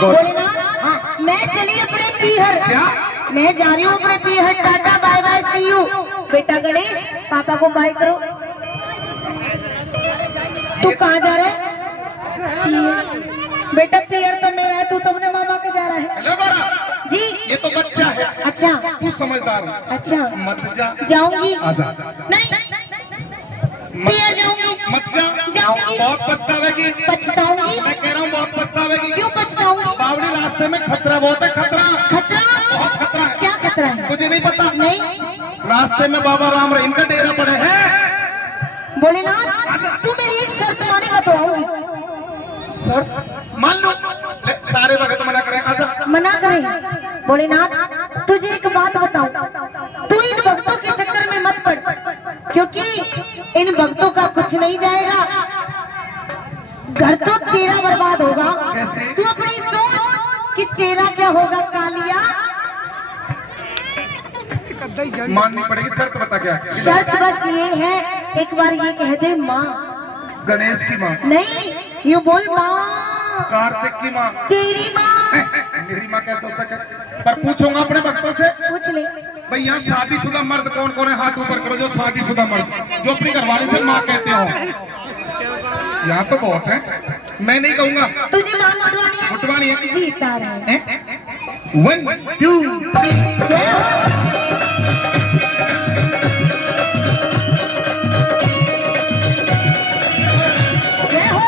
भोलेनाथ हाँ। मैं चली अपने पीहर। क्या? मैं जा रही हूँ अपने पीहर। Tata bye bye see you. बेटा गणेश पापा को बाय करो। तू कहाँ जा रहा है? बेटा पीहर तो मेरा है, तू तो अपने मामा के जा रहा है। हेलो गोरा जी ये तो बच्चा है। अच्छा तू समझदार है। अच्छा मत जा। जाऊंगी आजा। नहीं पीहर जाऊंगी। मत जा। जाऊंगी। बहुत पछतावेगी। पछताऊंगी। मैं कह रहा हूँ बहुत पछतावेगी। क्यों पछताऊंगी? बावड़ी रास्ते में खतरा बहुत है। खतरा खतरा? बहुत खतरा है। क्या खतरा है? तुझे नहीं पता? नहीं। रास्ते में बाबा राम रहीम का डेरा पड़े हैं। भोलेनाथ तू मेरी एक शर्त मानेगा तो आऊंगी। सर मान लो। सारे भगत मना करें। आजा। मना करें? भोलेनाथ तुझे एक बात बताऊं, तू इन भक्तों के चक्कर में मत पड़, क्योंकि इन भक्तों का कुछ नहीं जाएगा। घर तो तेरा बर्बाद होगा। कैसे? तू अपनी सोच कि तेरा क्या होगा कालिया। माननी पड़ेगी। शर्त बता क्या? शर्त बस ये है, एक बार ये कह दे माँ। गणेश की माँ? नहीं यूं बोल माँ। कार्तिक की माँ? तेरी माँ। मेरी माँ कैसे हो सके? पर पूछूंगा अपने भक्तों से। पूछ ले। भाई यहाँ शादीशुदा मर्द कौन कौन है? हाथ ऊपर करो जो शादीशुदा मर्द जो अपनी घरवाली से माँ कहते हो। यहाँ तो बहुत है। मैं नहीं कहूँगा। तुझे माँ मुटवानी है? मुटवानी है। जी तारा है। 1 2 3 जय हो। जय हो।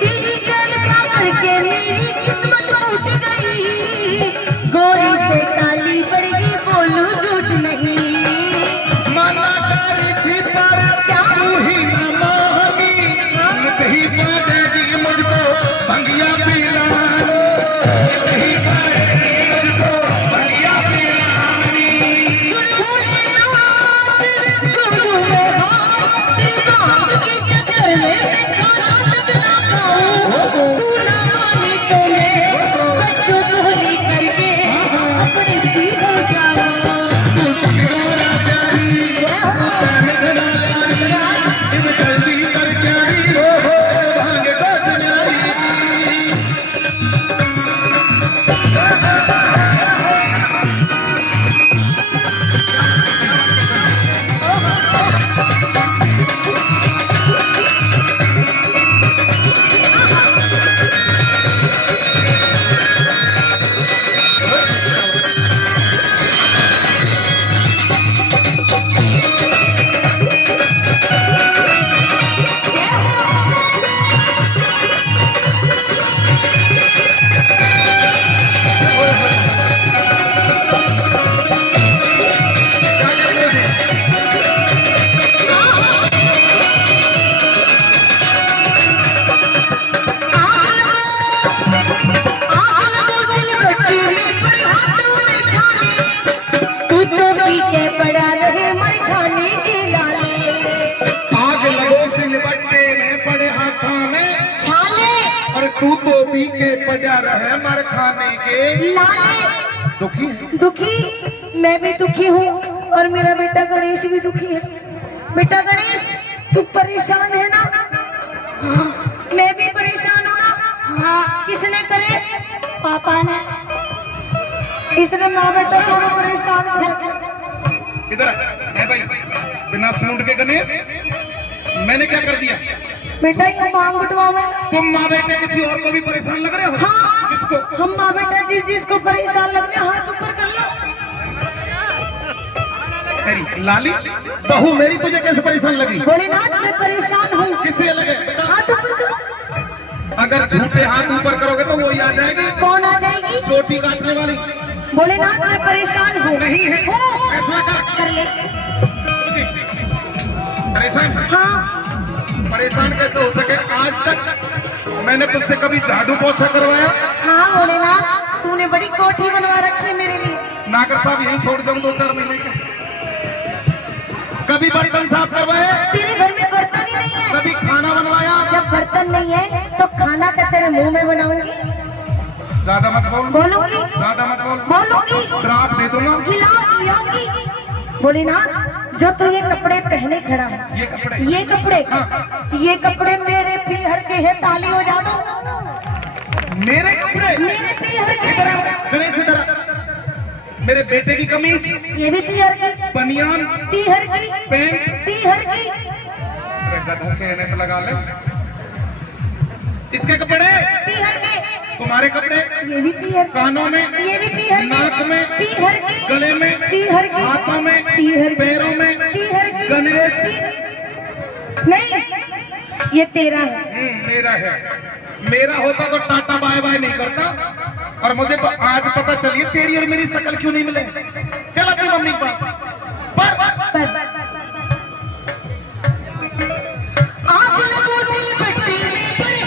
तेरी जान क्या करके मेरी किस्मत फूट गई। गोरी से काली पड़ गई, बोलू झूठ नहीं। मना कर थी पर क्या? तू ही न मानी। नहीं पड़ेगी मुझको भंगिया पिलानी। नहीं पड़ेगी मुझको भंगिया पिलानी। छोड़ू मैं हाथ, दिमाग के चक्कर में मैं खाना तक ना खाऊं। तू ना माने तो मैं बच्चों को ही करके अपने भी हो जाऊं। तू सिंगारा प्यारी मेरा प्यारी इब जल्दी कर प्यारी भांगे को न्यारी। आग लगो सिलबट्टे में पड़े हाथों में। और तू तो पी के पड़ा रहे मर खाने के। दुखी है? दुखी मैं भी दुखी हूँ और मेरा बेटा गणेश भी दुखी है। बेटा गणेश तू परेशान है ना? मैं भी परेशान हूँ ना? किसने करे? पापा ने। इसने माँ बेटा दोनों परेशान कर। इधर है भाई बिना सूंड के गणेश मैंने क्या कर दिया? बेटा ये मांग बटवा में तुम माँ बेटे किसी और को भी परेशान लग रहे हो? हाँ किसको? हम माँ बेटा जिसको परेशान लग रहे हाथ ऊपर कर लो। तेरी लाली बहू मेरी तुझे कैसे परेशान लगी? भोलेनाथ मैं परेशान हूँ। किससे लगे? हाथ ऊपर करो। अगर झूठे हाथ ऊपर करोगे तो वही आ जाएगी। कौन आ जाएगी? चोटी काटने वाली। भोलेनाथ मैं परेशान हूँ। नहीं है। हूँ। फैसला कर ले। परेशान? हाँ परेशान कैसे हो सके? आज तक मैंने तुझसे कभी झाड़ू पोछा करवाया? हाँ भोलेनाथ तूने बड़ी कोठी बनवा रखी है मेरे लिए। नागर साहब यहीं छोड़ जाऊं 2-4 महीने के। कभी बर्तन साफ करवाए? तेरे घर में बर्तन ही नहीं है, कभी खाना बनवाया? जब बर्तन नहीं है तो खाना का तेरे मुंह में बनाऊंगी। ज्यादा मत बोल, बोलूंगी, ज्यादा मत बोल, बोलूंगी, श्राप दे दूंगा। गिलास लियाऊंगी। बोली ना, जो तू ये कपड़े पहने खड़ा है, ये कपड़े, ये कपड़े, हाँ। ये कपड़े मेरे पीहर के है, ताली हो जा दो। मेरे कपड़े? मेरे पीहर के। गणेश इधर आ। मेरे बेटे की कमीज, ये भी पीहर की, बनियान, पीहर की, पैंट, पीहर की। अरे गधा चेहरे तो लगा ले। इसके कपड़े पीहर के। तुम्हारे कपड़े? ये भी पीहर, कानों में, ये भी पीहर, नाक में, पीहर की, गले में, पीहर की, हाथों में, पीहर, पैरों में, पीहर की। गणेश। नहीं, ये तेरा है। मेरा है। मेरा होता तो टाटा बाय बाय नहीं करता, और मुझे तो आज पता चली तेरी और मेरी शक्ल क्यों नहीं मिले। चल अपनी मम्मी के पास। पर आग लगोटी भट्टी में बड़े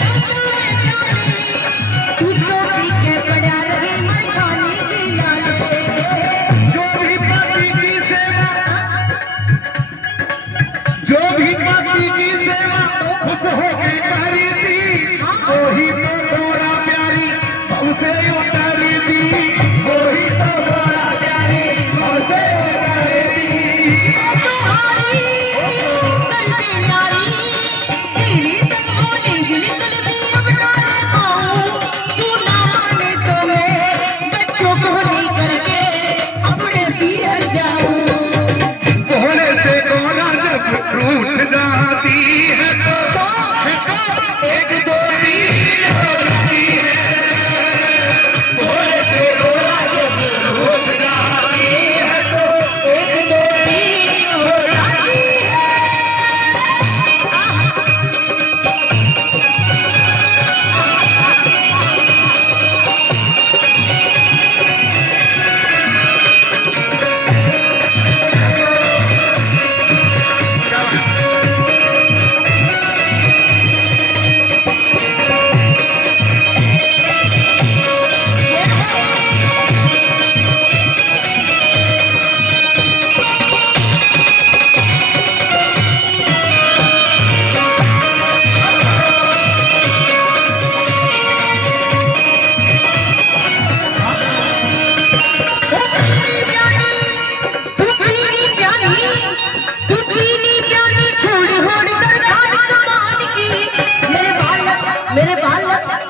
तू तो पीछे पड़ा रही मैं खाने की लाल। जो भी पति की सेवा, जो भी पति की सेवा खुश होके करी थी, वही तो थोड़ा प्यारी उसे उतारी थी, वही तो थोड़ा प्यारी उसे उतारी थी। तुम्हारी कल्पी न्यारी तेरी तक बोली दिल दिल में अब ना रह पाऊं। तू ना माने तो मैं बच्चों को नहीं करके अपने पीहर जाऊं। कोहरे से दोना जब रूठ जाती है तो एक दो तीन हो जाती है। कोहरे से दोना जब रूठ जाती है तो एक दो तीन हो जाती है।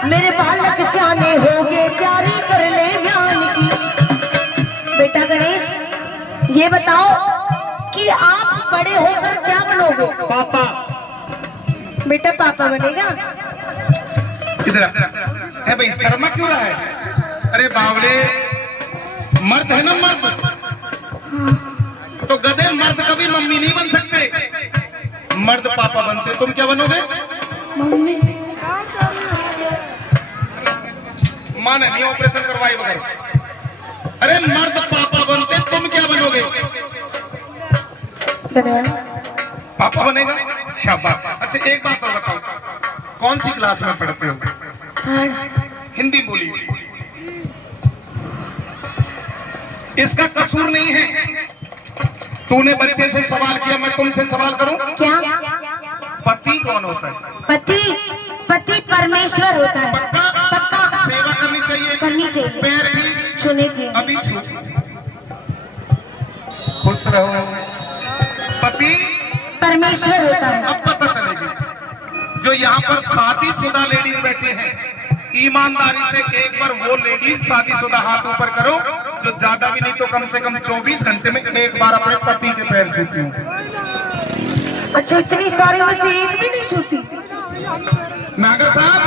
मेरे बालक सियाने हो गए, प्यारी कर ले ज्ञान की। बेटा गणेश, ये बताओ कि आप बड़े होकर क्या बनोगे? पापा। बेटा पापा बनेगा? इधर है भाई, शर्मा क्यों रहा है? अरे बावले, मर्द है ना मर्द, तो गधे मर्द कभी मम्मी नहीं बन सकते, मर्द पापा बनते। तुम क्या बनोगे? मम्मी। माँ ने नहीं ऑपरेशन करवाई बगैर। अरे मर्द पापा बनते, तुम क्या बनोगे? धन्यवाद। पापा बनेगा? शाबाश। अच्छा एक बात और बताओ, कौन सी क्लास में पढ़ते हो? थर्ड। हिंदी बोलिए। इसका कसूर नहीं है। तूने बच्चे से सवाल किया, मैं तुमसे सवाल करूं? क्या? पति कौन होता है? पति परमेश्वर होता है। पक्का? पक्का। सेवा करनी चाहिए, करनी चाहिए, पैर भी छूने चाहिए। अभी छू। खुश रहो। पति परमेश्वर होता है। अब पता चलेगी। जो यहाँ पर शादीशुदा लेडीज बैठे हैं, ईमानदारी से एक बार वो लेडीज शादीशुदा हाथ ऊपर करो जो ज्यादा भी नहीं तो कम से कम 24 घंटे में एक बार अपने पति के पैर छूती हूँ। अच्छा, इतनी सारी में से एक भी नहीं छूती? नागर साहब,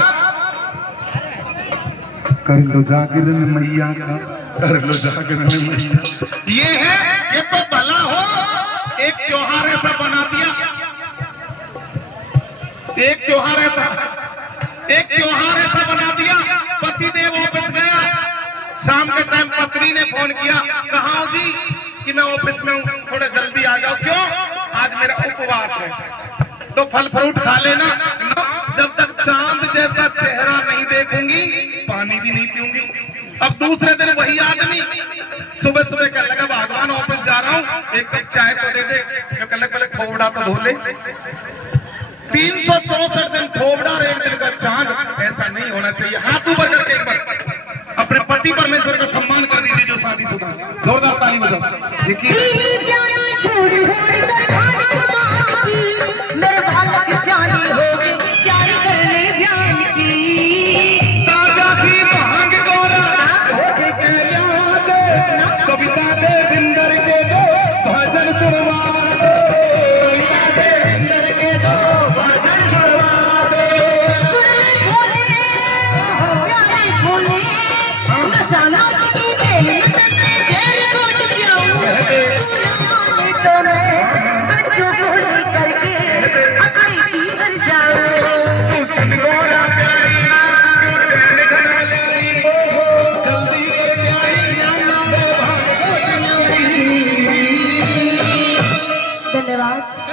कर लो जागरण मैया का, कर लो जागरण मैया। ये है, ये तो भला हो एक त्योहार ऐसा बना दिया, एक त्योहार ऐसा बना दिया। पतिदेव ऑफिस गया, शाम के टाइम पत्नी ने फोन किया, कहाँ हो जी? कि मैं ऑफिस में हूँ, थोड़ा जल्दी आ जाओ। क्यों? आज मेरा उपवास है। तो फल फ्रूट खा लेना, जब तक चांद जैसा चेहरा नहीं देखूंगी पानी भी नहीं पीऊंगी। अब दूसरे दिन वही आदमी सुबह सुबह कहने लगा, भगवान ऑफिस जा रहा हूँ, एक कप चाय तो दे दे। जो कहने लगा, खोबड़ा तो धो ले। 364 दिन थोबड़ा और एक दिन का चांद, ऐसा नहीं होना चाहिए। हाथ ऊपर करके एक बार अपने पति परमेश्वर का सम्मान कर दीजिए जो शादीशुदा है। जोरदार ताली बजाओ जी की। मेरे बालक सियानी हो गई, प्यार करने ज्ञान की। ताजा सी भांग गोरा होके कहला दे, सविता दे बिंदर के दो भजन सुनवा दे, सविता दे बिंदर के दो भजन सुनवा दे। प्यारे भोले नशाना की मेल में तेरे घेर कोट पियाऊं, तू ना माने तो मैं बच्चों को लेकर के अपनी पीकर जाऊं। तू सुन गोरा प्यारी लिखना लाई, जल्दी कर प्यारी ना दे भाग। धन्यवाद।